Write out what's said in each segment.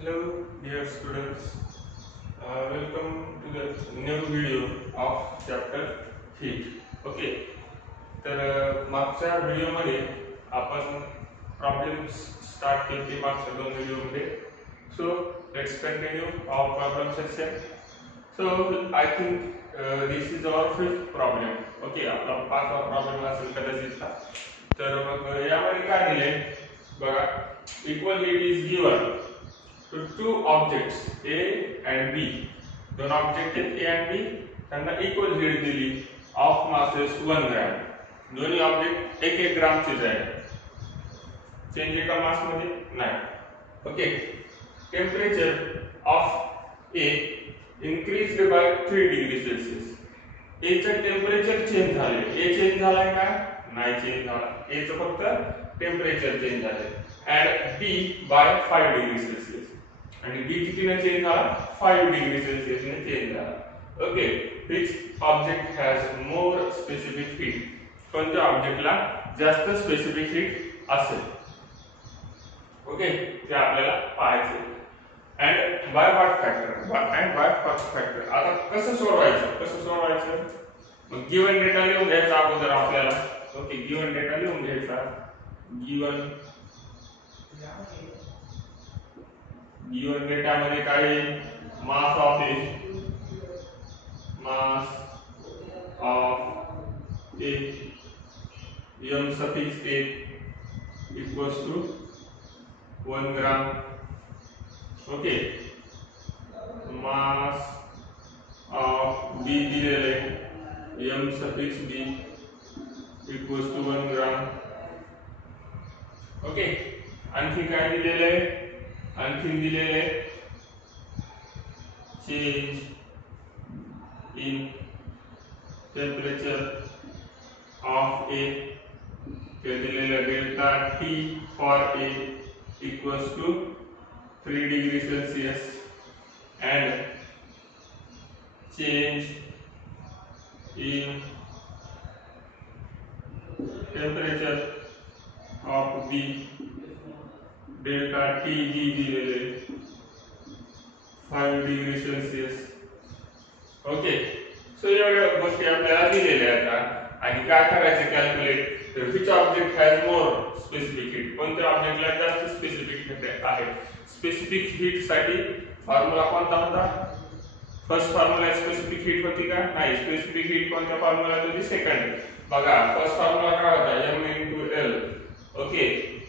Hello, dear students. Welcome to the new video of chapter heat. Okay. तर मागच्या व्हिडिओमध्ये आपण प्रॉब्लेम्स स्टार्ट केले मागच्या दोन व्हिडिओमध्ये. So let's continue our problem section. So I think this is our fifth problem. Okay, आपला पाचवा प्रॉब्लेम असेल कदाचित हा. तर मग यामध्ये काय दिले बघा, equal heat is given to two objects A and B. दोन ऑब्जेक्ट आहेत A and B, त्यांना इक्वल हीट दिली ऑफ मासेस 1 ग्रॅम. दोन्ही ऑब्जेक्ट 1-1 ग्रामचेच आहे. चेंज एका मास मध्ये नाही. Okay, temperature of A increased by 3 degree Celsius. A चं टेम्परेचर चेंज झाले. A चेंज झालाय का? नाही चेंज झाला. A चं फक्त टेम्परेचर चेंज झाले. and B by 5 degree Celsius. आणि B कितीने चेंज झाला? 5 डिग्री सेल्सियस ने चेंज झाला. Okay, which object has more specific heat? कोणत्या ऑब्जेक्टला जास्त स्पेसिफिक हीट असेल? ओके, ते आपल्याला पाहायचे. And by what factor? And by what factor. आता कसं सोडवायचं? मग गिवन डेटा लिहून घ्यायचा अगोदर आपल्याला. ओके, गिवन डेटा लिहून घ्यायचा. गिवन डेटा मध्ये काय? Mass of A m suffix a equals to 1 gram. Okay, mass of b दिलेले m suffix b equals to 1 gram. Okay, आणखी काय दिलेले? आणखी दिलेले change in temperature of A, ते दिलेले delta T for A equals to 3 degree Celsius and change in temperature of B delta T जी दिलेले 5 डिग्री सेल्सियस. ओके, सो एवढ्या गोष्टी आपल्याला दिलेल्या आहेत. आणि काय करायचं कॅल्क्युलेट? तर which object has more specific heat? कोणत्या ऑब्जेक्टला जास्त स्पेसिफिक हीट आहे? स्पेसिफिक हीट साठी फॉर्म्युला कोणता होता? फर्स्ट फॉर्म्युला स्पेसिफिक हीट होती का? नाही. स्पेसिफिक हीट कोणत्या फॉर्म्युला होती? सेकंड. बघा, फर्स्ट फॉर्म्युला काय होता? m * l. Okay,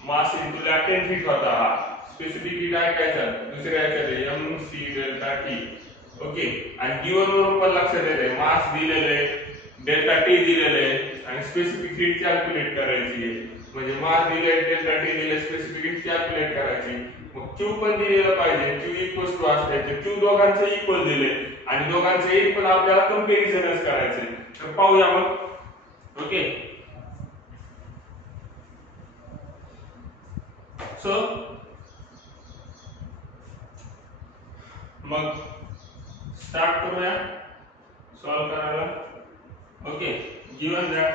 mass into latent heat होता हा. स्पेसिफिक हीट आहे काय? दुसऱ्या ह्याच्यात mc डेल्टा टी. ओके, आणि गिवन वरून पण लक्षात येते मास दिलेले, डेल्टा टी दिलेले आणि स्पेसिफिक हीट कॅल्क्युलेट करायची. म्हणजे मास दिले, डेल्टा टी दिले, स्पेसिफिक हीट कॅल्क्युलेट करायची. मग Q पण दिलेलं पाहिजे. Q इक्वल्स टू असायचे. Q दोघांचे इक्वल दिले आणि दोघांचे एक पण आपल्याला कंपॅरिझनच करायचे. तर पाहूया मग. ओके, सो मग स्टार्ट करूया सॉल्व करायला. ओके, गिवन दॅट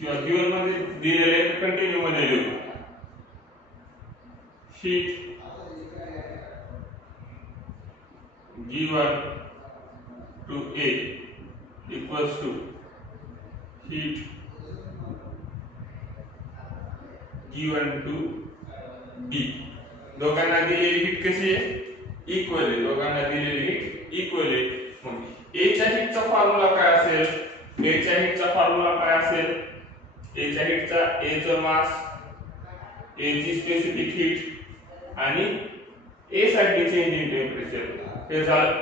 किंवा गिवन मध्ये दिलेले कंटिन्यू मध्ये लिहू. Heat given to A equals to heat given to B. दोघांना दिलेली हीट कशी आहे? इक्वल आहे. दोघांना दिलेली हीट इक्वल आहे. मग A च्या हीटचा फॉर्म्युला काय असेल? A च्या हीटचा फॉर्म्युला काय असेल? A च्या हीटचा A चं मास, A ची स्पेसिफिक हीट आणि A साठी चेंज इन टेम्परेचर. हे झालं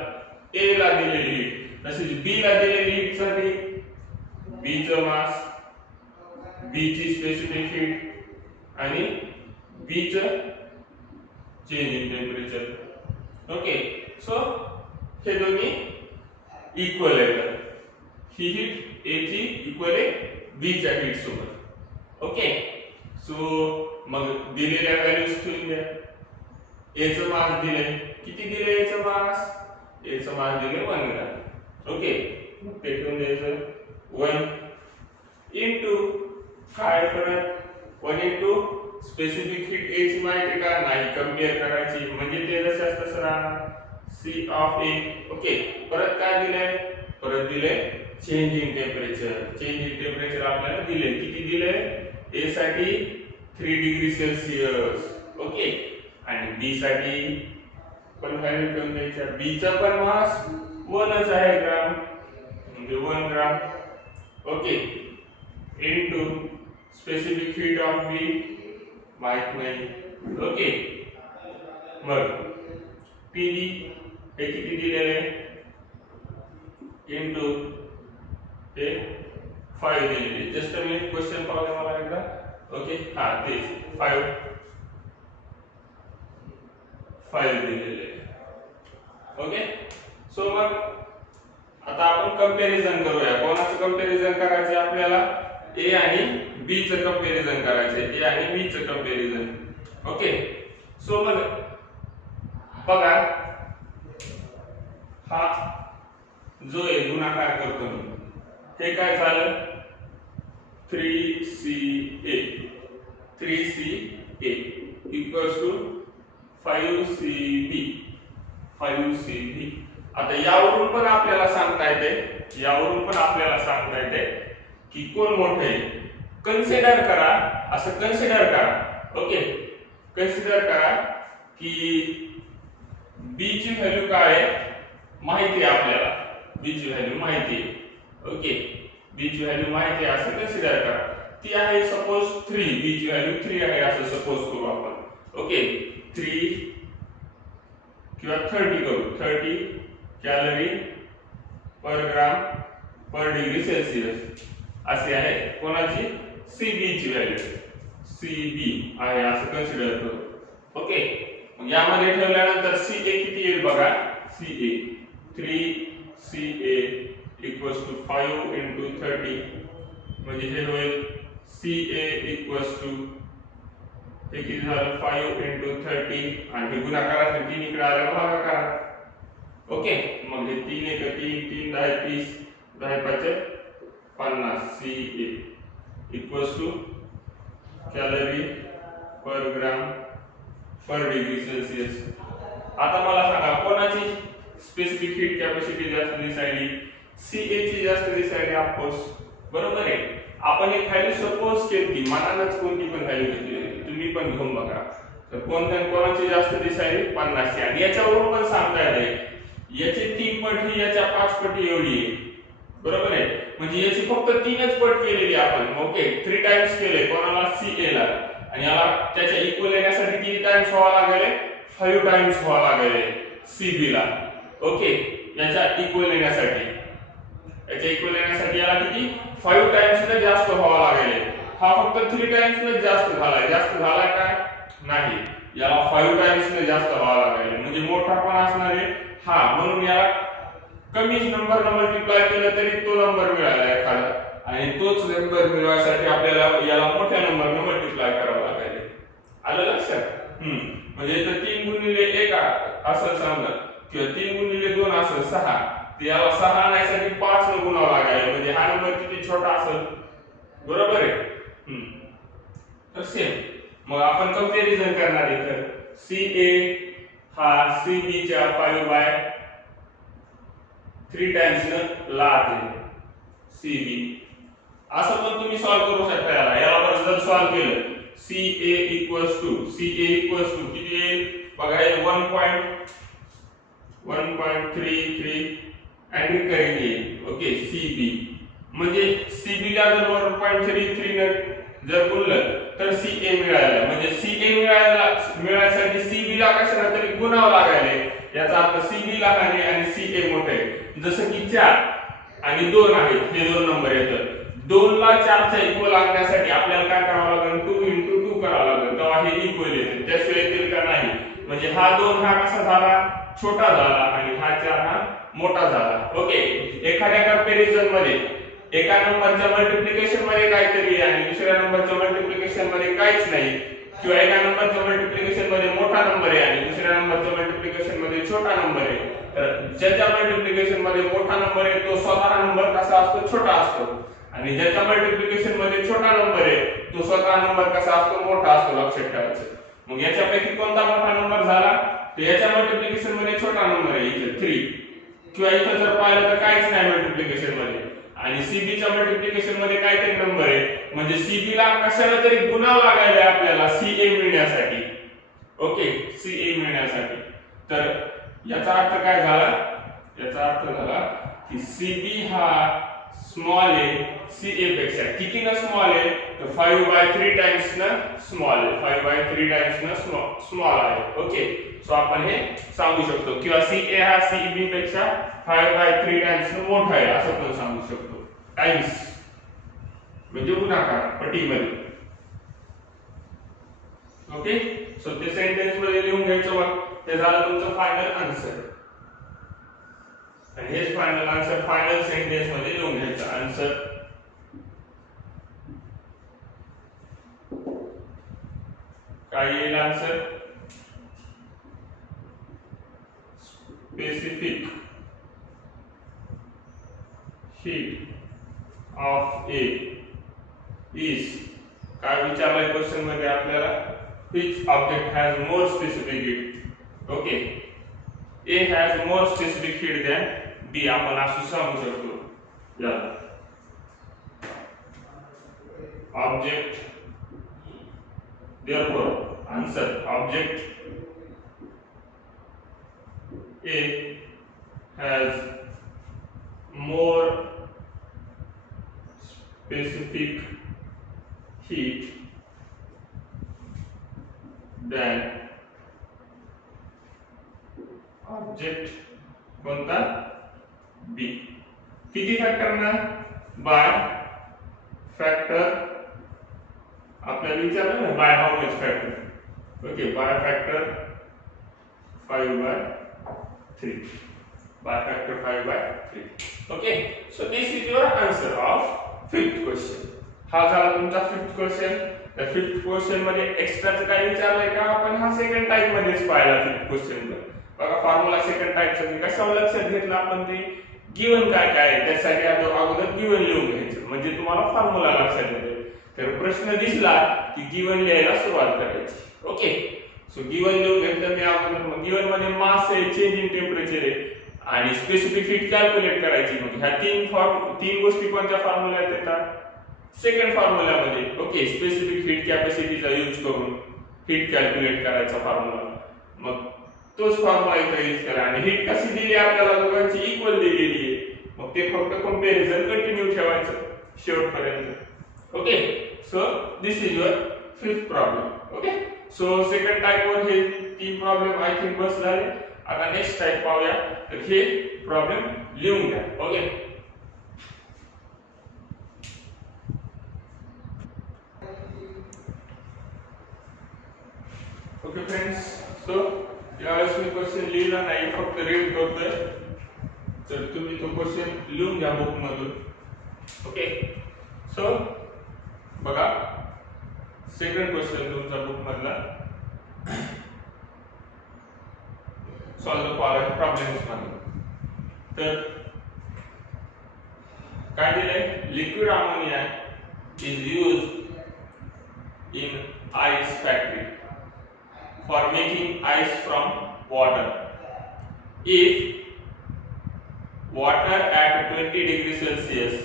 A ला दिलेली हीट. तसेच B ला दिलेली हीट साठी B चं मास, B ची स्पेसिफिक हीट आणि B चं change in temperature. Okay, so हे दोन्ही इक्वल आहेत. ही हीट A ची इक्वल आहे B च्या हीट सोबत. ओके, सो मग दिलेल्या व्हॅल्यूज ठेवून द्या. A चं मास दिले, किती दिले? A चं मास, A चं मास दिले 1 ग्रॅम. ओके, मग ते ठेवून द्यायचं 1 इंटू काय? परत 1 इंटू स्पेसिफिक हीट ए ची माहिती का नाही कंपेअर करायची म्हणजे ते जसं तसं राहणार C ऑफ A. ओके परत काय दिलंय परत दिले चेंज इन टेम्परेचर आपल्याला दिले किती दिले A साठी 3 डिग्री सेल्सिअस ओके आणि B साठी पण व्हॅल्यू ठेवून द्यायच्या B चा पण मास 1च आहे ग्राम म्हणजे 1 gram okay into specific heat of B माहित नाही ओके मग PD हे किती दिलेले इनटू हे 5 दिलेले जस्ट मी क्वेश्चन पाहूया मला एकदा ओके हा तेच 5 दिलेले ओके सो मग आता आपण कंपॅरिझन करूया कोणाचं कंपॅरिझन करायचं आपल्याला A आणि B चं कंपॅरिझन करायचं A आणि B चं कंपॅरिझन ओके सो मग बघा हा जो आहे गुणाकार करतो हे काय झालं 3CA इक्वल्स टू 5CB आता यावरून पण आपल्याला सांगता येते की कोण मोठे कन्सिडर करा असं कन्सिडर करा ओके कन्सिडर करा की B ची व्हॅल्यू काय आहे माहिती आहे आपल्याला B ची व्हॅल्यू माहिती आहे ओके B ची व्हॅल्यू माहिती आहे असं कन्सिडर करा ती आहे सपोज 3 B ची व्हॅल्यू 3 आहे असं सपोज करू आपण ओके 3 किंवा 30 करू 30 calorie per gram per degree Celsius असे आहे कोणाची CB ची व्हॅल्यू CB आहे असं कन्सिडर करू ओके यामध्ये ठेवल्यानंतर CA किती येईल बघा CA 3CA equals to 5 into 30 म्हणजे हे होईल CA इक्वल्स टू हे किती झालं 5 into 30 आणि गुणाकारासाठी 3 इकडे आल्यावर भागाकार ओके मग हे 3 1 3 3 10 30 10 5 50 CA equals to calorie per gram per degree Celsius आता मला सांगा कोणाची स्पेसिफिक हीट कॅपॅसिटी जास्त दिसायली CA ची जास्त दिसायली ऑफ कोर्स बरोबर आहे आपण एक व्हॅल्यू सपोज केली मनानच कोणती पण व्हॅल्यू घेतली तुम्ही पण घेऊन बघा तर कोणाची जास्त दिसायली 50 ची आणि याच्यावरून पण सांगता येते याची 3 पट ही याच्या 5 पटी एवढी आहे बरोबर आहे म्हणजे याची फक्त 3च पट केलेली आपण ओके 3 टाइम्स केले कोणाला CA ला आणि याला त्याच्या इक्वल येण्यासाठी किती टाइम्स व्हावा लागेल 5 टाइम्स व्हावा लागेल CB ला ओके याच्या इक्वल येण्यासाठी याला किती 5 टाइम्स ने जास्त व्हावा लागेल हा फक्त 3 टाइम्स ने जास्त झालाय काय नाही याला 5 टाइम्स ने जास्त व्हावा लागेल म्हणजे मोठा पण असणार आहे हा म्हणून याला कमी नंबर मल्टिप्लाय केलं तरी तो नंबर मिळाला एखादा आणि तोच नंबर मिळवण्यासाठी आपल्याला याला मोठ्या नंबरने मल्टिप्लाय करावा लागेल आलं लक्षात म्हणजे इथं 3 गुणिले 1 असं समजा किंवा 3 गुणिले 2 असं 6 ते याला 6 आणायसाठी 5 ने गुणावं लागेल म्हणजे हा नंबर किती छोटा असेल बरोबर आहे तर सेम मग आपण कंपॅरिझन करणार इथं CA हा CB च्या 5/3 टाइम्स न लाते CB असं पण तुम्ही सॉल्व करू शकता याला बरं जर सॉल्व केलं CA इक्वल्स टू किती येईल बघा 1.33 आणि रिकरिंग येईल ओके CB म्हणजे CB ला जर 1.33 ने जर गुणलं तर CA मिळालं म्हणजे CA मिळायसाठी CB ला कशाला तरी गुणावं लागेल याचा अर्थ CB लहान आहे आणि CA मोठे आहे जसं की 4 आणि 2 आहेत हे दोन नंबर येतात 2 ला 4 च्या इक्वल आणण्यासाठी आपल्याला काय करावं लागेल 2 into 2 करावं लागेल तेव्हा हे इक्वल येते त्याशिवाय येतील का नाही म्हणजे हा 2 हा कसा झाला छोटा झाला आणि हा 4 हा मोठा झाला ओके एखाद्या कंपॅरिझन मध्ये एका नंबरच्या मल्टिप्लिकेशन मध्ये काहीतरी आहे आणि दुसऱ्या नंबरच्या मल्टिप्लिकेशन मध्ये काहीच नाही किंवा एका नंबरच्या मल्टिप्लिकेशन मध्ये मोठा नंबर आहे आणि दुसऱ्या नंबरच्या मल्टिप्लिकेशन मध्ये छोटा नंबर आहे तर ज्याच्या मल्टिप्लिकेशन मध्ये मोठा नंबर आहे तो स्वतः नंबर कसा असतो छोटा असतो आणि ज्याचा मल्टिप्लिकेशन मध्ये छोटा नंबर आहे तो स्वतः नंबर कसा असतो, मोठा असतो, लक्षात ठेवायचं. मग याच्यापैकी कोणता मोठा नंबर झाला, तर याच्या मल्टिप्लिकेशन मध्ये छोटा नंबर आहे इथे 3, किंवा इथे जर पाहिलं तर काहीच नाही मल्टिप्लिकेशन मध्ये, आणि सीबी च्या मल्टिप्लिकेशन मध्ये काहीतरी नंबर आहे, म्हणजे सीबी ला कशाला तरी गुणावं लागायला आपल्याला सीए मिळण्यासाठी. ओके, सीए मिळण्यासाठी. तर याचा अर्थ काय झाला, याचा अर्थ झाला की सीबी हा स्मॉल आहे सीए पेक्षा. किती ना स्मॉल आहे, तर 5/3 टाइम्स ना स्मॉल आहे, 5/3 टाइम्स ना स्मॉल आहे. ओके, सो आपण हे सांगू शकतो, किंवा सीए हा सीबी पेक्षा 5/3 टाइम्स मोठा आहे असं पण सांगू शकतो. टाइम्स म्हणजे गुणाकार पटीमध्ये. ओके, सो ते सेंटेन्स मध्ये लिहून घ्यायचं. मग ते झालं तुमचं फायनल आन्सर, आणि हेच फायनल आन्सर फायनल सेंटेन्स मध्ये लिहून घ्यायचं. आन्सर काय येईल, answer specific heat of A is, काय विचारलंय क्वेश्चन मध्ये आपल्याला, which object has more specific heat. Okay, A has more specific heat than B, आपण असं सांगू शकतो. या object, therefore answer object A has more specific heat than object कोणता, बी. किती फॅक्टर ना, बाय फॅक्टर, आपल्याला विचारलं ना by how much factor. Okay, by factor 5/3, by factor 5/3. Okay, so this is your answer of 5th question. हा झाला तुमचा 5th question. त्या 5th क्वेश्चन मध्ये एक्स्ट्राचं काय विचारलंय का, आपण हा सेकंड टाइप मध्येच पाहिला 5th क्वेश्चन मध्ये. बघा फॉर्म्युला सेकंड टाइपचं कशावर लक्षात घेतलं आपण, ते गिवन काय काय आहे त्यासाठी अगोदर गिवन लिहून घ्यायचं, म्हणजे तुम्हाला फॉर्म्युला लक्षात येतो. तर प्रश्न दिसला की गिवन लिहायला सुरुवात करायची. ओके, सो गिवन लिहून घेतलं मी अगोदर. गिवन मध्ये मास आहे, चेंज इन टेम्परेचर आहे, आणि स्पेसिफिक हीट कॅल्क्युलेट करायची. मग ह्या तीन गोष्टी कोणत्या फॉर्म्युल्यात येतात, सेकंड फॉर्म्युल्यामध्ये. ओके, स्पेसिफिक हीट कॅपॅसिटीचा यूज करून हीट कॅल्क्युलेट करायचा फॉर्म्युला. मग तोच फॉर्म्युला इथे यूज करा, आणि हीट कशी दिली आपल्याला, दोघांची इक्वल दिलेली आहे. मग ते फक्त कंपॅरिझन कंटिन्यू ठेवायचं शेवटपर्यंत. Okay, so this is your 5th problem. Okay, so second type वर हे 3 प्रॉब्लेम आय थिंक बस झाले. आता नेक्स्ट टाइप पाहूया. तर हे प्रॉब्लेम लिहून घ्या. ओके, ओके फ्रेंड्स, सो यावेळेस मी क्वेश्चन लिहिला नाही, फक्त रीड करतोय. तर तुम्ही तो क्वेश्चन लिहून घ्या बुक मधून. ओके, सो बघा सेकंड क्वेश्चन तुमचा बुक मधला. सॉल्व द फॉलोइंग प्रॉब्लेम्स मध्ये. तर काय दिलंय, liquid ammonia is used in ice factory for making ice from water. If water at 20 degrees Celsius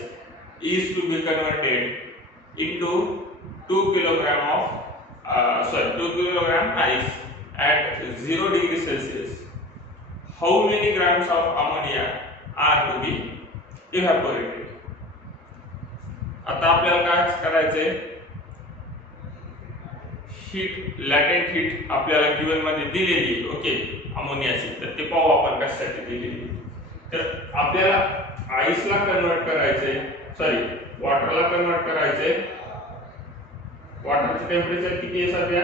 is to be converted into 2 kilogram ice at 0 degrees Celsius, how many grams of ammonia are to be evaporated? आता आपल्याला काय करायचंय, heat, लॅटेंट heat आपल्याला given मध्ये दिलेली. Okay, अमोनियाची. तर ते पाहू आपण कशासाठी दिलेली. तर आपल्याला आईसला कन्वर्ट करायचे, सॉरी वॉटरला कन्वर्ट करायचे. वॉटरचं टेम्परेचर किती आहे सध्या,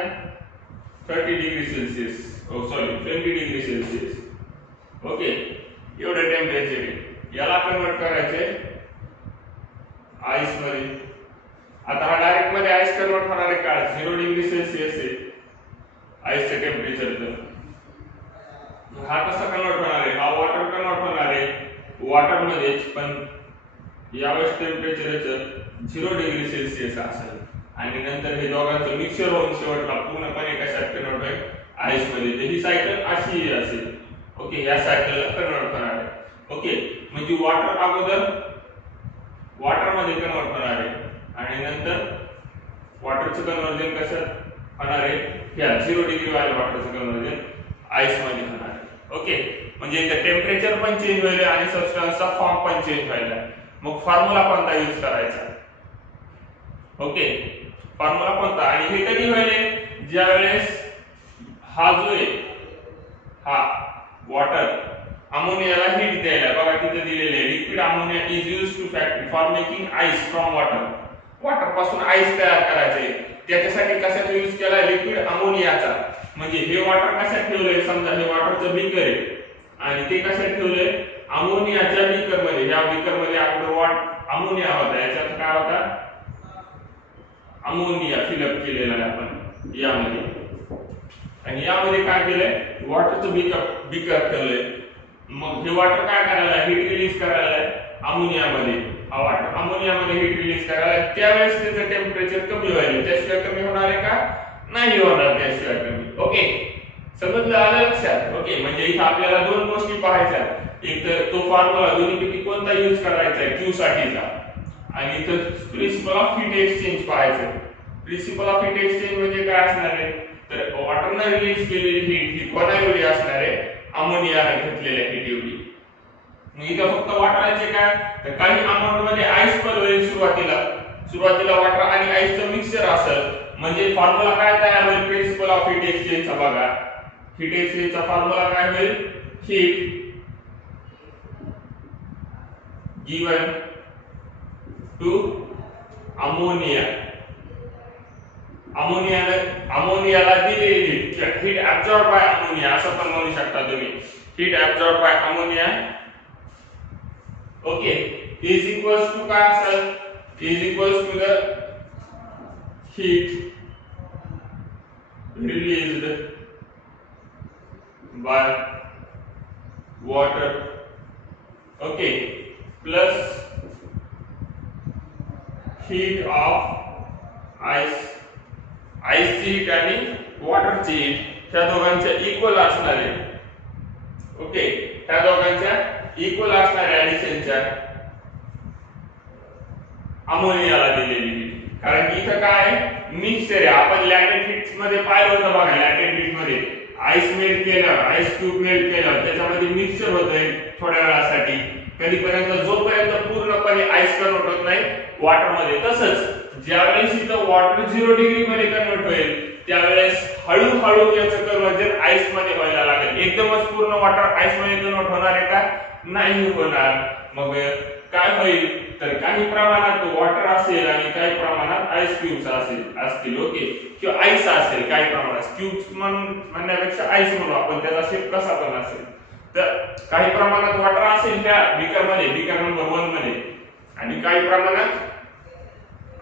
30 degree Celsius, sorry 20 degree Celsius. Okay, एवढं टेम्परेचर आहे. याला कन्वर्ट करायचे आईस मध्ये. आता हा डायरेक्ट मध्ये आईस कन्वर्ट होणार आहे का, 0 डिग्री सेल्सिअस आहे आईसचं टेम्परेचर. तर हा कसा कन्वर्ट होणार आहे, हा वॉटर कन्वर्ट होणार आहे वॉटर मध्येच, पण यावेळेस टेम्परेचर 0 डिग्री सेल्सिअस असेल आणि नंतर हे दोघांचं मिक्सचर होऊन शेवटला पूर्णपणे कशात कन्वर्ट होईल आईस मध्ये. तर ही सायकल अशी असेल. ओके, या सायकलला कन्वर्ट होणार आहे. ओके, म्हणजे वॉटर अगोदर वॉटर मध्ये कन्वर्ट होणार आहे आणि नंतर वॉटरचं कन्वर्जन कशात होणार आहे, ह्या 0 डिग्री वाल्या वॉटरचं कन्वर्जन आईस मध्ये होणार आहे. ओके, म्हणजे इथे टेम्परेचर पण चेंज होईल आणि सबस्टन्सचा फॉर्म पण चेंज व्हायला. मग फॉर्म्युला कोणता यूज करायचा? ओके, फॉर्म्युला कोणता आणि हे कधी होईल, ज्या वेळेस हा जो आहे हा वॉटर अमोनियाला हीट द्यायला. बघा तिथे दिलेले आहे liquid ammonia is used to factory for making ice from water. Water पासून आईस तयार करायचे, त्याच्यासाठी कशाचा यूज केला, लिक्विड अमोनियाचा. म्हणजे हे वॉटर कशात ठेवलंय, समजा हे वॉटरचं बीकर आहे आणि ते कशात ठेवलंय, अमोनियाच्या बीकर मध्ये. या बीकर मध्ये अगोदर अमोनिया होता, याच्यात काय होता, अमोनिया फिलअप केलेला आहे आपण यामध्ये. आणि यामध्ये काय केलंय, वॉटरचं बीकर ठेवलंय. मग हे वॉटर काय करायला, हीट रिलीज करायला अमोनियामध्ये. हा वॉटर अमोनियामध्ये हीट रिलीज करायला, त्यावेळेस त्याचं टेम्परेचर कमी होईल. त्याशिवाय कमी होणार आहे का, नाही होणार त्याशिवाय कमी. ओके, समजलं, आलं लक्षात? ओके, म्हणजे इथं आपल्याला दोन गोष्टी पाहायच्या. एक तर तो फॉर्म्युला दोन्हीपैकी कोणता यूज करायचा आहे क्यू साठीचा, आणि इथं प्रिन्सिपल ऑफ हीट एक्सचेंज पाहायचं. प्रिन्सिपल ऑफ हीट एक्सचेंज म्हणजे काय असणार आहे, तर वॉटरने रिलीज केलेली हीट ही कोणा एवढी असणार आहे, अमोनियाने घेतलेल्या हीट एवढी. मग इथं फक्त वॉटरचे काय, तर काही अमाउंट मध्ये आईस पण होईल सुरुवातीला वॉटर आणि आईसचं मिक्सचर असेल. म्हणजे फॉर्म्युला काय तयार होईल, प्रिन्सिपल ऑफ हीट एक्सचेंजचा. बघा, हीट एक्सचेंजचा फॉर्म्युला काय होईल, हीट गिवन टू अमोनिया. अमोनियाला दिलेली हीट ऍब्सॉर्ब बाय अमोनिया असं पण म्हणू शकता तुम्ही. Heat absorb by ammonia, okay, is equals to काय असेल, is equals to the heat released by water, okay, plus heat of ice. आईसची हीट आणि वॉटरची हीट त्या दोघांच्या इक्वल असणार आहे. ओके, त्या दोघांच्या इक्वल असणार आहे ऍडिशनच्या अमोनियाला दिलेली हीट. कारण की इथं काय मिक्सचर आहे. आपण लॅटेंट हीट्स मध्ये पाहिलं होतं बघा, लॅटेंट हीट मध्ये आईस मेल्ट केलं, आईस क्यूब मेल्ट केलं, त्याच्यामध्ये मिक्सचर होतंय थोड्या वेळासाठी, कधीपर्यंत जोपर्यंत पूर्णपणे आईस कन्वर्ट होत नाही वॉटर मध्ये. तसंच ज्यावेळेस इथं वॉटर 0 डिग्री मध्ये कन्वर्ट होईल त्यावेळेस हळूहळू याचं कन्वर्जन आईस मध्ये व्हायला लागेल. एकदमच पूर्ण वॉटर आईस मध्ये कन्वर्ट होणार आहे का, नाही होणार. मग काय होईल, तर काही प्रमाणात वॉटर असेल आणि काही प्रमाणात आईस क्यूब्स असतील. ओके, किंवा आईस असेल काही प्रमाणात. क्यूब्स म्हणण्यापेक्षा आईस म्हणू आपण, त्याचा शेप कसा पण असेल. तर काही प्रमाणात वॉटर असेल त्या बीकर मध्ये, बीकर नंबर 1 मध्ये, आणि काही प्रमाणात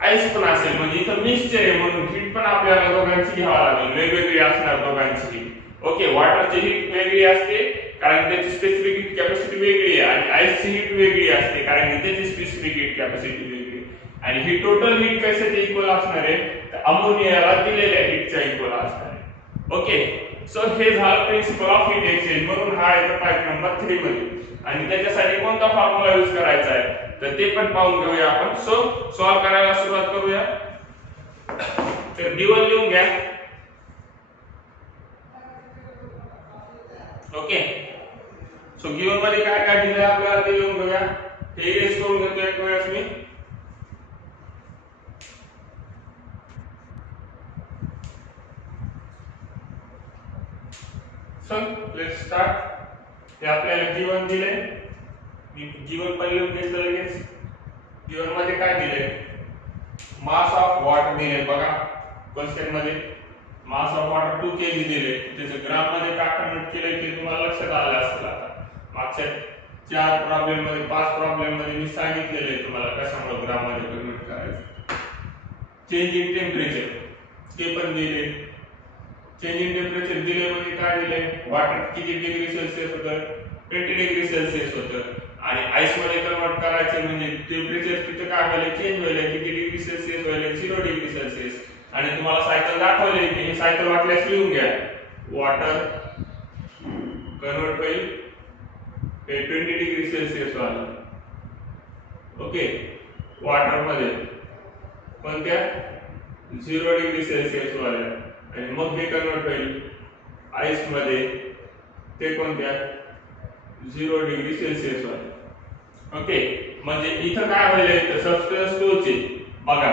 आईस पण असेल. म्हणजे इथं मिक्सचर आहे म्हणून हीट पण आपल्याला दोघांची घ्यावी लागेल, वेगवेगळी असणार दोघांची हीट. ओके, वॉटरची हीट वेगळी असते कारण त्याची स्पेसिफिक हीट कॅपॅसिटी वेगळी आहे, आणि आईसची हीट वेगळी असते कारण त्याची स्पेसिफिक हीट कॅपॅसिटी वेगळी आहे. आणि ही टोटल हीट कशाच्या इक्वल असणार आहे, तर अमोनियाला दिलेल्या हीटच्या इक्वल असणार आहे. ओके, सो हे झालं प्रिन्सिपल ऑफ हीट एक्सचेंज. म्हणून हा येतो टाइप नंबर 3 मध्ये. आणि त्याच्यासाठी कोणता फॉर्म्युला यूज करायचा आहे तर ते पण पाहून घेऊया आपण. सो सॉल्व करायला सुरुवात करूया. तर गिवन लिहून घ्या. ओके, सो गिवन मध्ये काय काय दिलंय आपल्याला ते लिहून घेऊया. हे इरेज करून घेतो एक वेळेस मी. So let's start. हे आपल्याला गिवन दिले, मी गिवन पण लिहून घेतलं लगेच. गिवन मध्ये काय दिले, मास ऑफ वॉटर दिले. बघा क्वेश्चन मध्ये मास ऑफ वॉटर 2 kg दिले. त्याचे ग्राम मध्ये काय कन्वर्ट केले ते तुम्हाला लक्षात आलं असेल. आता मागच्या 4 प्रॉब्लेम मध्ये 5 प्रॉब्लेम मध्ये मी सांगितलेले तुम्हाला कशामुळे ग्राम मध्ये कन्वर्ट करायचं. चेंज इन टेम्परेचर ते पण दिले. चेंज इन टेम्परेचर दिले म्हणजे काय दिले, वॉटर किती डिग्री सेल्सिअस होतं, 20 डिग्री सेल्सिअस होतं. आणि आईस मध्ये कन्वर्ट करायचे म्हणजे टेम्परेचर तिथे काय व्हायला चेंज व्हायला, किती डिग्री सेल्सिअस व्हायला, 0 डिग्री सेल्सिअस. आणि तुम्हाला सायकल दाखवले की हे सायकल वाटल्यास लिहून घ्या. वॉटर कन्वर्ट होईल हे 20 डिग्री सेल्सिअस वाला. ओके, वॉटर मध्ये कोणत्या 0 डिग्री सेल्सिअस वाल्या, आणि मग हे कन्वर्ट होईल आईस मध्ये ते कोणत्या 0 डिग्री सेल्सिअस वाल्या. ओके, म्हणजे इथं काय व्हायला इथं सबस्टन्स टोचे बघा.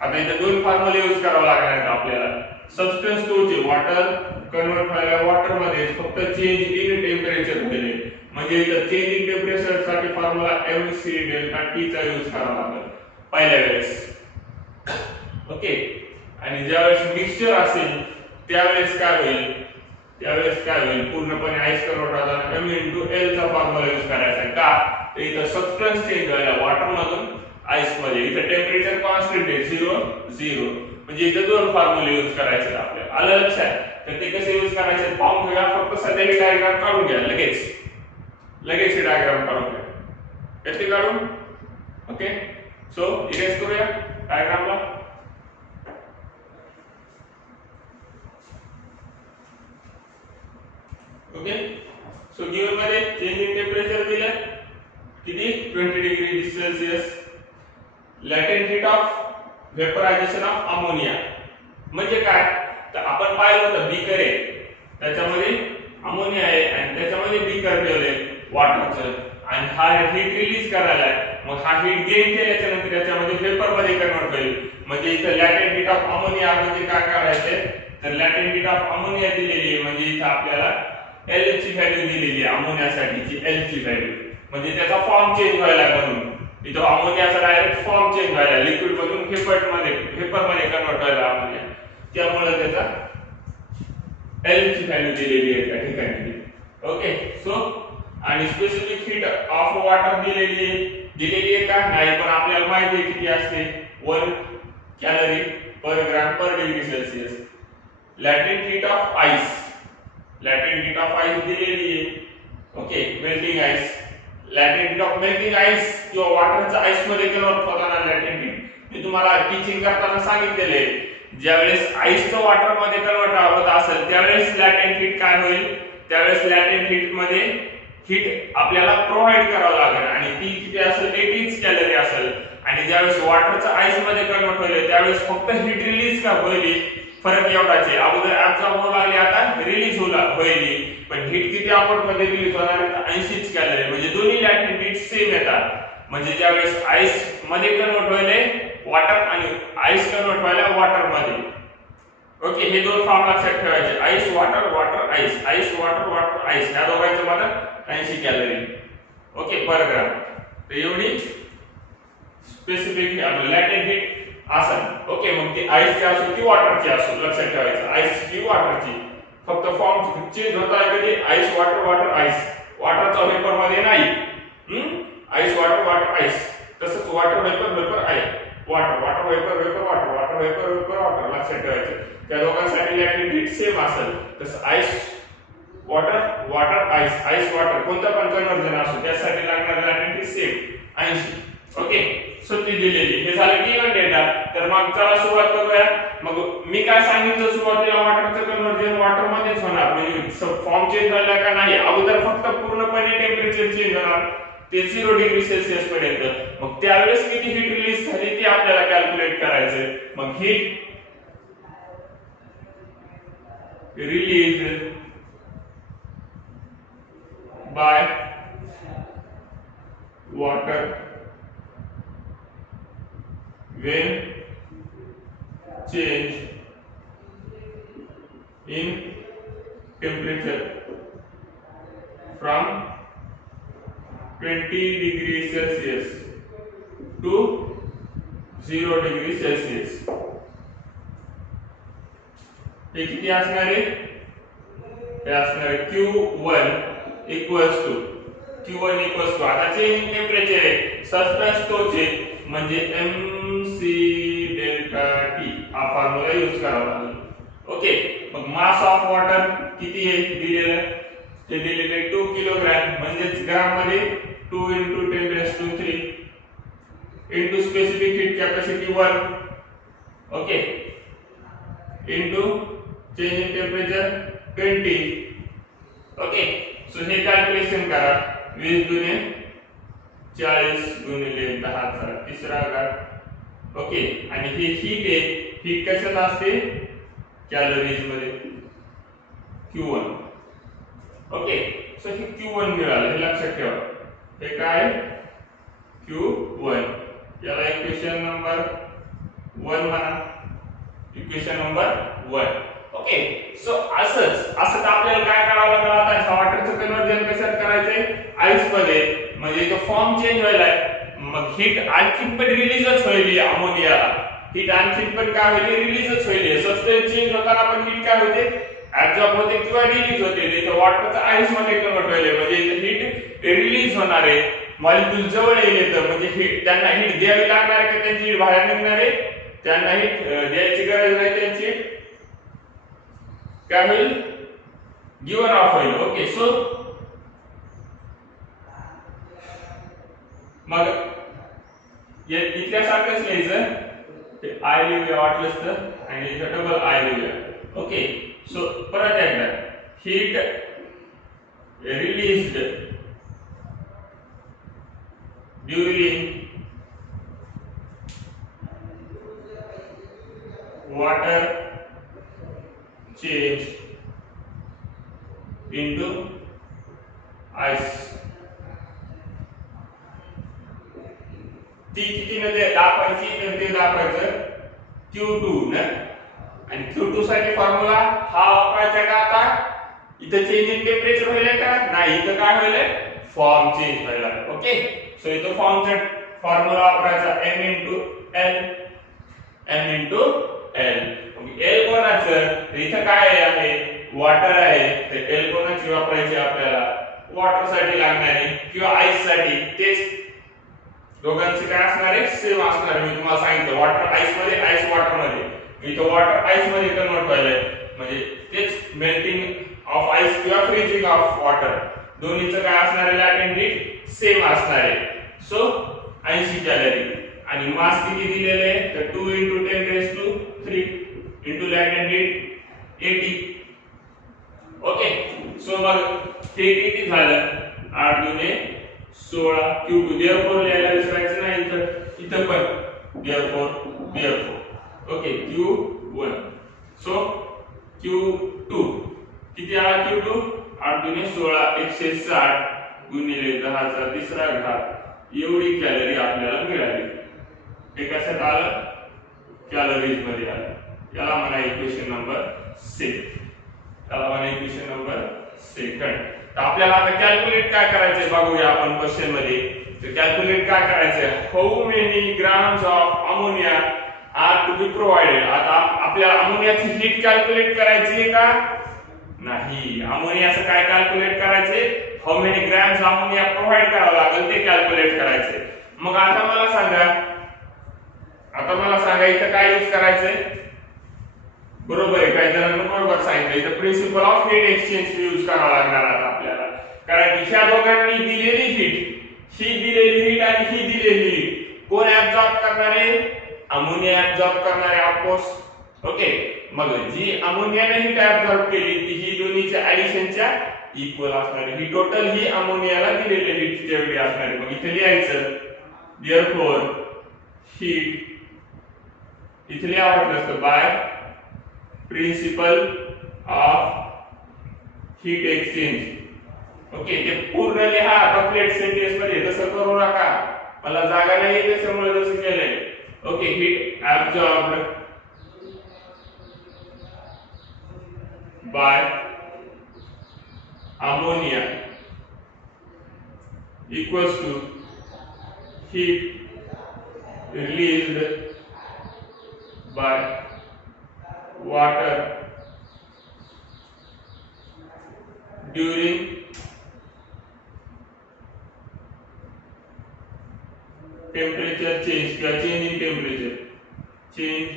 आता इथं दोन फॉर्म्युले यूज करावे लागणार आहेत आपल्याला. सबस्टन्स टोचे वॉटर कन्वर्ट व्हायला वॉटर मध्ये फक्त चेंज इन टेम्परेचर होईल, म्हणजे इथं चेंज इन टेम्परेचर साठी फॉर्म्युला mc डेल्टा t चा यूज करावा लागेल पहिल्या वेळेस. ओके, आणि ज्यावेळेस मिक्सचर असेल त्यावेळेस काय होईल, पूर्णपणे आईस कन्वर्ट होताना m * l चा फॉर्म्युला यूज करायचा आहे. का तर इथं सबस्टन्स चेंज व्हायला वॉटर मधून आईस मध्ये, इथं टेम्परेचर कॉन्स्टंट आहे 0 म्हणजे इथं दोन फॉर्म्युले यूज करायचे आपल्याला. आलं लक्षात? तर ते कसे यूज करायचे पाहून घेऊया. फक्त सध्या ही डायग्राम काढून घ्या लगेच ही डायग्राम काढून घ्या. कशी काढून? ओके, सो इरेज करूया डायग्रामला. ओके, सो गिवन मध्ये चेंज इन टेम्परेचर दिलं किती 20 degree Celsius. Latent heat of vaporization of ammonia म्हणजे काय, तर आपण पाहिलं होतं बीकर आहे, त्याच्यामध्ये अमोनिया आहे आणि त्याच्यामध्ये बीकर ठेवले वॉटरचं, आणि हा हीट रिलीज करायला आहे. मग हा हीट गेन केल्याच्या नंतर याच्यामध्ये वेपर मध्ये कन्वर्ट होईल. म्हणजे इथं लॅटेंट हीट ऑफ अमोनिया म्हणजे काय करायचंय, तर लॅटेंट हीट ऑफ अमोनिया दिलेली आहे, म्हणजे इथं आपल्याला L ची व्हॅल्यू दिलेली आहे अमोनियासाठीची L ची व्हॅल्यू, म्हणजे त्याचा फॉर्म चेंज व्हायला म्हणून इथं अमोनियाचा डायरेक्ट फॉर्म चेंज व्हायला, लिक्विड मधून वेपर मध्ये कन्वर्ट व्हायला अमोनिया, त्यामुळे त्याचा L ची व्हॅल्यू दिलेली आहे त्या ठिकाणी. ओके, सो आणि स्पेसिफिक हीट ऑफ वॉटर दिलेली आहे का नाही, पण आपल्याला माहिती आहे किती असते 1 calorie per gram per degree Celsius. Latent heat of ice दिलेली आहे. Okay, melting ice, latent heat of melting ice किंवा वॉटरचा आईस मध्ये कन्वर्ट होताना लॅटेंट हीट मी तुम्हाला टीचिंग करताना सांगितलेले, ज्यावेळेस आईसचं वॉटर मध्ये कन्वर्ट होत असेल त्यावेळेस लॅटेंट हीट काय होईल, त्यावेळेस लॅटेंट हीट मध्ये हीट आपल्याला प्रोव्हाइड करावं लागेल आणि ती किती असेल 18 कॅलरी असेल. आणि ज्यावेळेस वॉटरचं आईस मध्ये कन्वर्ट होईल त्यावेळेस फक्त हीट रिलीज का होईल, फरक एवढाच आहे. अगोदर ऍब्सॉर्ब होऊ लागली, आता रिलीज होईल, पण हीट किती आउटपुट मध्ये रिलीज होणार आहे 80 कॅलरी, म्हणजे दोन्ही लॅटेंट हीट सेम येतात. म्हणजे ज्यावेळेस आईस मध्ये कन्वर्ट होईल वॉटर आणि आईस कन्वर्ट व्हायला वॉटर मध्ये. ओके, हे दोन फॉर्म लक्षात ठेवायचे, ice water, water ice, ice water, water ice, या दोघांचं मध्ये 80 कॅलरी ओके पर ग्राम. तर एवढी स्पेसिफिक लॅटेंट हीट असेल. ओके, मग ती आईसची असो की वॉटरची असो लक्षात ठेवायचं, आईस की वॉटरची, फक्त फॉर्म चेंज होता आहे कधी आईस वॉटर, वॉटर आईस, वॉटरचा वेपर मध्ये नाही. आईस वॉटर, वॉटर आईस, तसंच water vapour, vapour ice, water, water vapour, vapour water, water vapour, vapour water लक्षात ठेवायचं. त्या दोघांसाठी लॅटेंट हीट सेम असेल. तसं ice water, water ice, ice water कोणता पण कन्वर्जन असो त्यासाठी लागणारे latent heat same 80. Okay, so ती दिलेली. हे झालं गिवन डेटा. तर मग चला सुरुवात करूया. मग मी काय सांगितलं सुरुवातीला, वॉटरचं कन्वर्जन वॉटर मध्येच होणार, म्हणजे फॉर्म चेंज झाला का नाही, अगोदर फक्त पूर्णपणे टेम्परेचर चेंज होणार ते 0 डिग्री सेल्सिअस पर्यंत. मग त्यावेळेस किती हीट रिलीज झाली ते आपल्याला कॅल्क्युलेट करायचं. मग heat release by water when change in temperature from 20 degree Celsius to 0 degree Celsius. हे किती असणार आहे, हे असणार आहे Q1 equals to Q1 equals to आता चेंज टेम्परेचर आहे सबस्टन्स टोचे म्हणजे mc डेल्टा t हा फॉर्म्युला यूज करावा लागेल. ओके, मग मास ऑफ वॉटर किती आहे दिलेलं, ते दिलेले 2 किलोग्राम, म्हणजे ग्राम मध्ये 2 into 10 raised to 3 into specific heat capacity 1, okay, into change in temperature 20, okay. So हे कॅल्क्युलेशन करा. 20 गुणे 40 गुणिले 10 तिसरा घात, ओके. आणि हे हीट आहे, हीट कशात असते? कॅलरीज मध्ये, Q1, ओके. सो हे Q1 मिळालं, हे लक्षात ठेवा. हे काय? Q1. याला इक्वेशन नंबर 1 म्हणा, इक्वेशन नंबर 1, ओके. सो असंच आपल्याला काय करावं लागलं आता? वॉटरचं कन्वर्जन कशात करायचंय? आईस मध्ये. म्हणजे तो फॉर्म चेंज व्हायलाय, मग हीट आणखीन पण रिलीजच होईल अमोनियाला. हीट आणखीन पण काय होईल? रिलीजच होईल. सबस्टेन्स चेंज होताना पण हीट काय होते? ऍब्सॉर्ब होते किंवा रिलीज होते. इथे वॉटरचं आईस मध्ये कन्वर्ट होईल, म्हणजे हीट रिलीज होणार आहे. मॉलिक्यूल जवळ येईल, म्हणजे हीट त्यांना हीट द्यावी लागणार आहे की त्यांची हीट बाहेर निघणार आहे? त्यांना हीट द्यायची गरज नाही, त्यांची काय होईल? गिव्हन ऑफ होईल, ओके. सो मग इथल्यासारखंच लिहायचं, आय लिहूया वाटलंच तर, आणि इथं डबल आय लिहूया, ओके. सो परत एकदा, heat released during water change into ice. ती किती मध्ये दाखवायची? तर ते दाखवायचं Q2 ना. आणि Q2 साठी फॉर्म्युला हा वापरायचा का? आता इथं चेंज इन टेम्परेचर होईल का? नाही, इथं काय होईल? फॉर्म चेंज व्हायला, ओके. सो इथं फॉर्मचा फॉर्म्युला वापरायचा m into l, m into L. L कोणाचं? इथं काय आहे? वॉटर आहे, तर L कोणाची वापरायची आपल्याला? वॉटर साठी लागणारी किंवा आईस साठी. तेच दोघांचे काय असणार आहे? सेम असणार आहे. मी तुम्हाला सांगितलं, वॉटर आईस मध्ये, आईस वॉटर मध्ये. इथं वॉटर आईस मध्ये कन्वर्ट व्हायलंय, म्हणजे तेच मेल्टिंग ऑफ आईस किंवा फ्रीजिंग ऑफ वॉटर. दोन्हीचं काय असणार आहे? लॅटेंट हीट सेम असणार आहे. So 80 calorie. आणि मास किती दिलेले आहे? तर 2 into 10 raised to 3 into latent heat 80, okay. So मग हे किती झालं? 8 दुने 16 Q2. देअरफॉर लिहायला विसरायचं नाही इथं पण therefore, okay. Q1. So Q2 किती आला? Q2 8 दुने 16 160 गुणिले 10 तिसरा घात, एवढी कॅलरी आपल्याला मिळाली. हे कशात आलं? कॅलरीज मध्ये आलं. याला म्हणा इक्वेशन नंबर 6. याला म्हणा इक्वेशन नंबर 2. तर आपल्याला आता कॅल्क्युलेट काय करायचंय बघूया आपण क्वेश्चन मध्ये. तर कॅल्क्युलेट काय करायचंय? How many grams of ammonia are to be provided. आता आपल्याला अमोनियाची हीट कॅल्क्युलेट करायची आहे का? नाही. अमोनियाचं काय कॅल्क्युलेट करायचंय? How many grams ammonia provide करावं लागेल ते कॅल्क्युलेट करायचंय. मग आता मला सांगा इथं काय यूज करायचंय? बरोबर आहे, काही जणांना बरोबर सांगितलं. इथं principle of heat exchange use करावा लागणार आता आपल्याला. कारण की ह्या दोघांनी दिलेली हीट आणि ही दिलेली हीट कोण ऍब्सॉर्ब करणारे? अमोनिया ऍब्सॉर्ब करणारे, ऑफकोर्स, ओके. मग जी अमोनियाने हीट ऍब्सॉर्ब केली ती ही दोन्हीच्या ऍडिशनच्या इक्वल असणार आहे. ही टोटल ही अमोनियाला दिलेली हीट जेवढी असणार आहे. मग इथे लिहायचं देअरफॉर हीट, इथे लिहावं लागतं by principle of heat exchange, okay. ते पूर्ण लिहा कंप्लीट सेंटेन्स मध्ये, तसं करू नका, मला जागा नाही त्याच्यामुळे तसं केलंय, okay. Heat absorbed by ammonia equals to heat released by water during temperature change किंवा change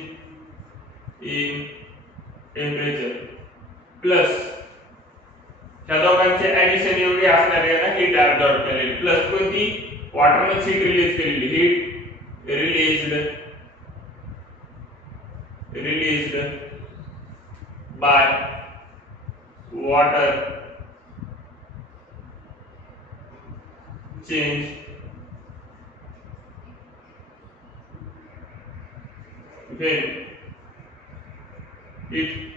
in temperature plus ह्या दोघांचे ऍडिशन एवढी असणार आहे ना हीट ऍब्सॉर्ब केलेली प्लस कोणती वॉटरने हीट रिलीज केलेली heat released by water change when it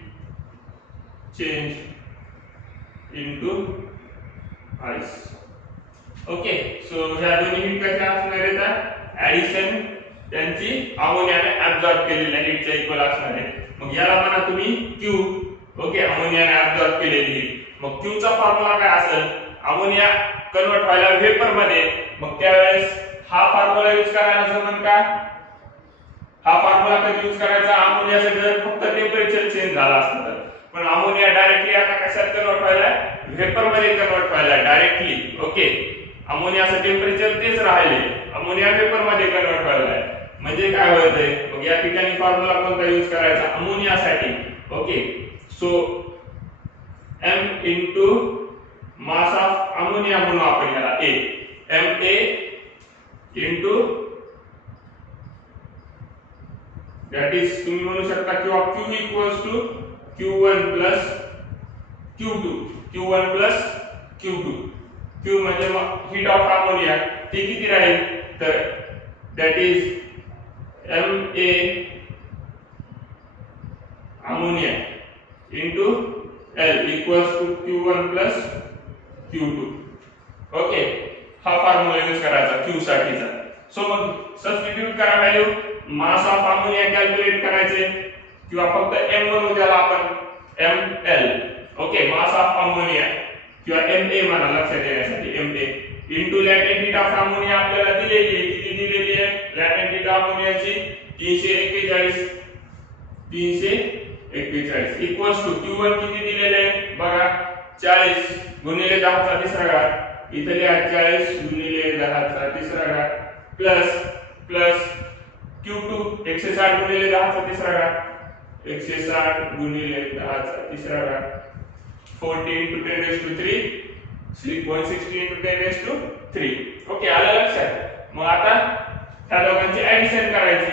change into ice. Okay so ह्या दोन्ही हीट कशा असणार आहेत ऍडिशन त्यांची अमोनियाने ऍब्सॉर्ब केलेल्या हीटच्या इक्वल असणार आहे मग याला म्हणा तुम्ही Q ओके अमोनियाने ऍब्सॉर्ब केलेली हीट मग Q चा फॉर्म्युला काय असेल अमोनिया कन्वर्ट व्हायला वेपर मध्ये मग त्यावेळेस हा फॉर्म्युला यूज करायला जमन का हा फॉर्म्युला कधी यूज करायचा अमोनियाचं जर फक्त टेम्परेचर चेंज झाला असता तर पण अमोनिया डायरेक्टली आता कशात कन्वर्ट व्हायला वेपर मध्ये कन्वर्ट व्हायला डायरेक्टली ओके अमोनियाचं टेम्परेचर तेच राहिले अमोनिया वेपर मध्ये कन्वर्ट व्हायला म्हणजे काय होतंय मग या ठिकाणी फॉर्म्युला कोणता यूज करायचा अमोनियासाठी okay so m into mass of ammonia म्हणून आपण याला a ma into that is तुम्ही म्हणू शकता किंवा q equals to q1 plus q2 q1 plus q2 q म्हणजे heat of ammonia ती किती राहील तर that is ma ammonia into L equals to q1 plus q2 okay हा फॉर्म्युला यूज करायचा q साठीचा सो मग सबस्टिट्यूट करा value mass of ammonia calculate करायचे किंवा फक्त m म्हणू त्याला आपण ml okay mass of ammonia किंवा ma म्हणा लक्षात येण्यासाठी ma into latent heat of ammonia आपल्याला दिलेली आहे किती दिलेली आहे लॅटेंट हीट ऑफ अमोनियाची 341 इक्वल्स टू q1 किती दिलेले आहे बघा 40 गुणिले 10 चा तिसरा घात इथे लिहा 40 गुणिले 10 चा तिसरा घात प्लस q2 160 गुणिले 10 चा तिसरा घात 160 गुणिले 10 चा तिसरा घात 40 into 10 raised to 3 160 into 10 raised to 3 okay आलं लक्षात मग आता ह्या दोघांची ऍडिशन करायची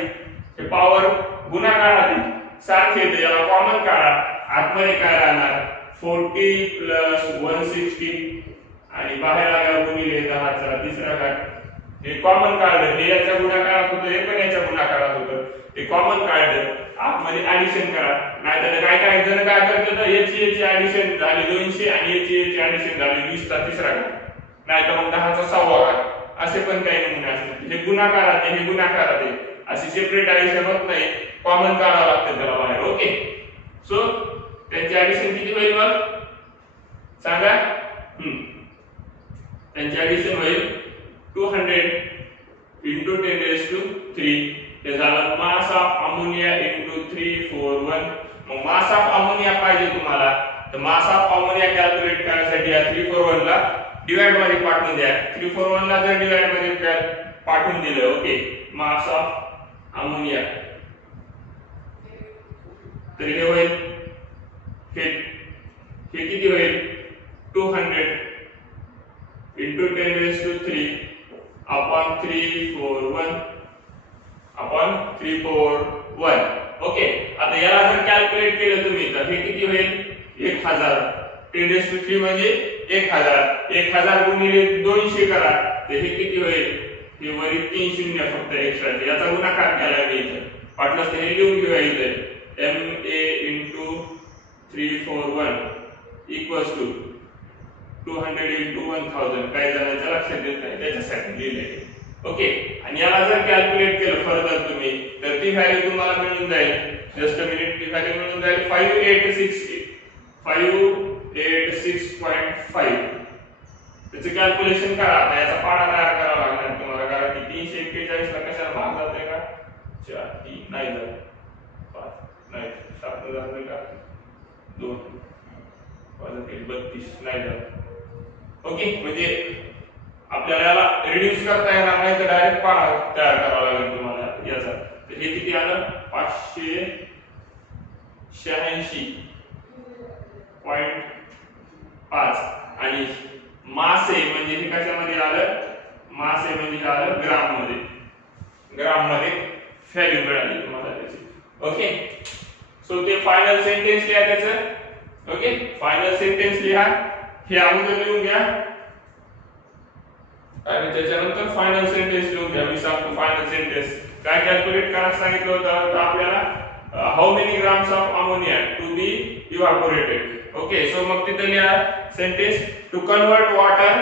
हे पॉवर गुणाकारातील सारखे येते याला कॉमन काढा आतमध्ये काय राहणार 40 प्लस 160 आणि बाहेर आल्या गुणिले 10 चा तिसरा घात हे कॉमन काढलं हे याच्या गुणाकारात होतं हे पण याच्या गुणाकारात होतं हे कॉमन काढलं आतमध्ये ऍडिशन करा नाहीतर काय जण काय करतात तर याची ऍडिशन झाली 200 आणि याची ऍडिशन झाली 20 चा तिसरा घात नाहीतर मग 10 चा सहावा घात असे पण काही नमुने असतात हे गुणाकारात आहे हे गुणाकारात आहे असे सेपरेट ऍडिशन होत नाही कॉमन काढावं लागतं त्याला बाहेर ओके सो त्यांची ऍडिशन किती होईल मग सांगा त्यांची ऍडिशन होईल 200 into 10 raised to 3 हे झालं मास ऑफ अमोनिया into 341 मग मास ऑफ अमोनिया पाहिजे तुम्हाला तर मास ऑफ अमोनिया कॅल्क्युलेट करण्यासाठी या 341 ला डिवाइड मध्ये पाठवून द्या 341 ला जर डिवाइड मध्ये पाठवून दिलं ओके मास ऑफ अमोनिया तर हे होईल हे किती होईल 200 into 10 raised to 3 upon 341 okay आता याला जर कॅल्क्युलेट केलं तुम्ही तर हे किती होईल 1000 10 raised to 3 म्हणजे 1000 गुणिले 200 करा तर हे किती होईल हे वरील 3 शून्य फक्त एक्स्ट्रा याचा गुणाकार केला मी इथे वाटलं तर हे लिहून घेऊया इथे ma into 341 equals to 200 into 1000 काही जणांच्या लक्षात येत नाही त्याच्यासाठी लिहिले ओके आणि याला जर कॅल्क्युलेट केलं फर्दर तुम्ही तर ती व्हॅल्यू तुम्हाला मिळून जाईल जस्ट अ मिनिट ती व्हॅल्यू मिळून जाईल 586.5 त्याचे कॅल्क्युलेशन करा आता याचा पाडा तयार करावा लागणार तुम्हाला कारण की 341 ला कशाला भाग जाते का 4 3 नाही जात 5 नाही 7 जाते का 2 32 नाही जात ओके म्हणजे आपल्याला याला रिड्यूस करता येणार नाही तर डायरेक्ट पाडा तयार करावा लागेल तुम्हाला याचा तर हे किती आलं 586.5 आहे म्हणजे हे कशामध्ये आलं, मास आहे म्हणजे आलं ग्राम मध्ये, ग्राम मध्ये व्हॅल्यू मिळाली तुम्हाला त्याची. ओके, सो ते फायनल सेंटेन्स लिहा त्याचं. ओके, फायनल सेंटेन्स लिहा, हे अगोदर लिहून घ्या आणि त्याच्यानंतर फायनल सेंटेन्स लिहून घ्या. मी सांगतो फायनल सेंटेन्स काय कॅल्क्युलेट करायला सांगितलं होतं, तर आपल्याला how many grams of ammonia to be evaporated. Okay, so मग तिथे लिहा sentence to convert water,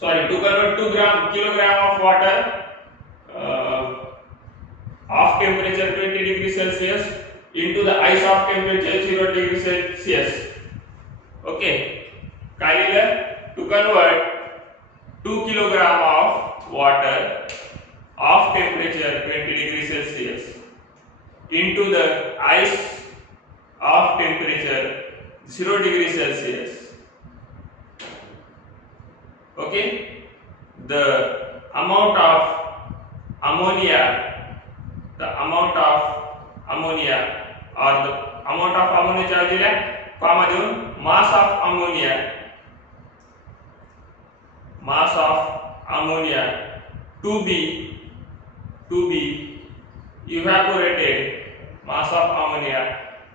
sorry to convert 2 kilogram of water of temperature 20 degree Celsius into the ice of temperature 0 degree Celsius. Okay, काय लिहिलं, to convert 2 kilogram of water of temperature 20 degree Celsius into the ice of temperature 0 degree Celsius. Okay, the amount of ammonia, the amount of ammonia or the amount of ammonia च्या दिल्या comma देऊन mass of ammonia, mass of ammonia to be evaporated, mass of ammonia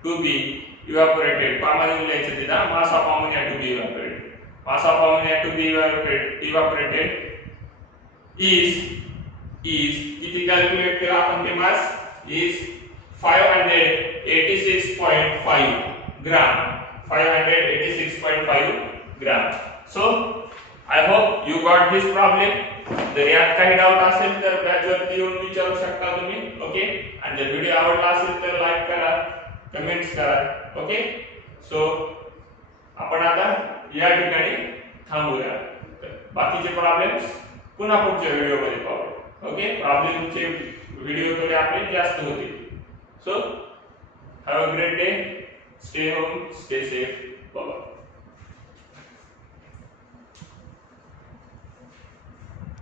to be evaporated, comma देऊन लिहायचं तिला mass of ammonia to be evaporated, mass of ammonia to be evaporated is किती calculate केला आपण ते मास, is 586.5 gram, 586.5 gram. So I hope you got this problem. जर यात काही डाऊट असेल तर बॅच वरती येऊन विचारू शकता तुम्ही. ओके, आणि जर व्हिडिओ आवडला असेल तर लाईक करा, कमेंट्स करा. ओके, सो आपण आता या ठिकाणी थांबूया. बाकीचे प्रॉब्लेम्स पुन्हा पुढच्या व्हिडिओमध्ये पाहू. ओके, प्रॉब्लेमचे व्हिडिओ थोडे आपले जास्त होतील. So have a great day, stay home, stay safe, bye.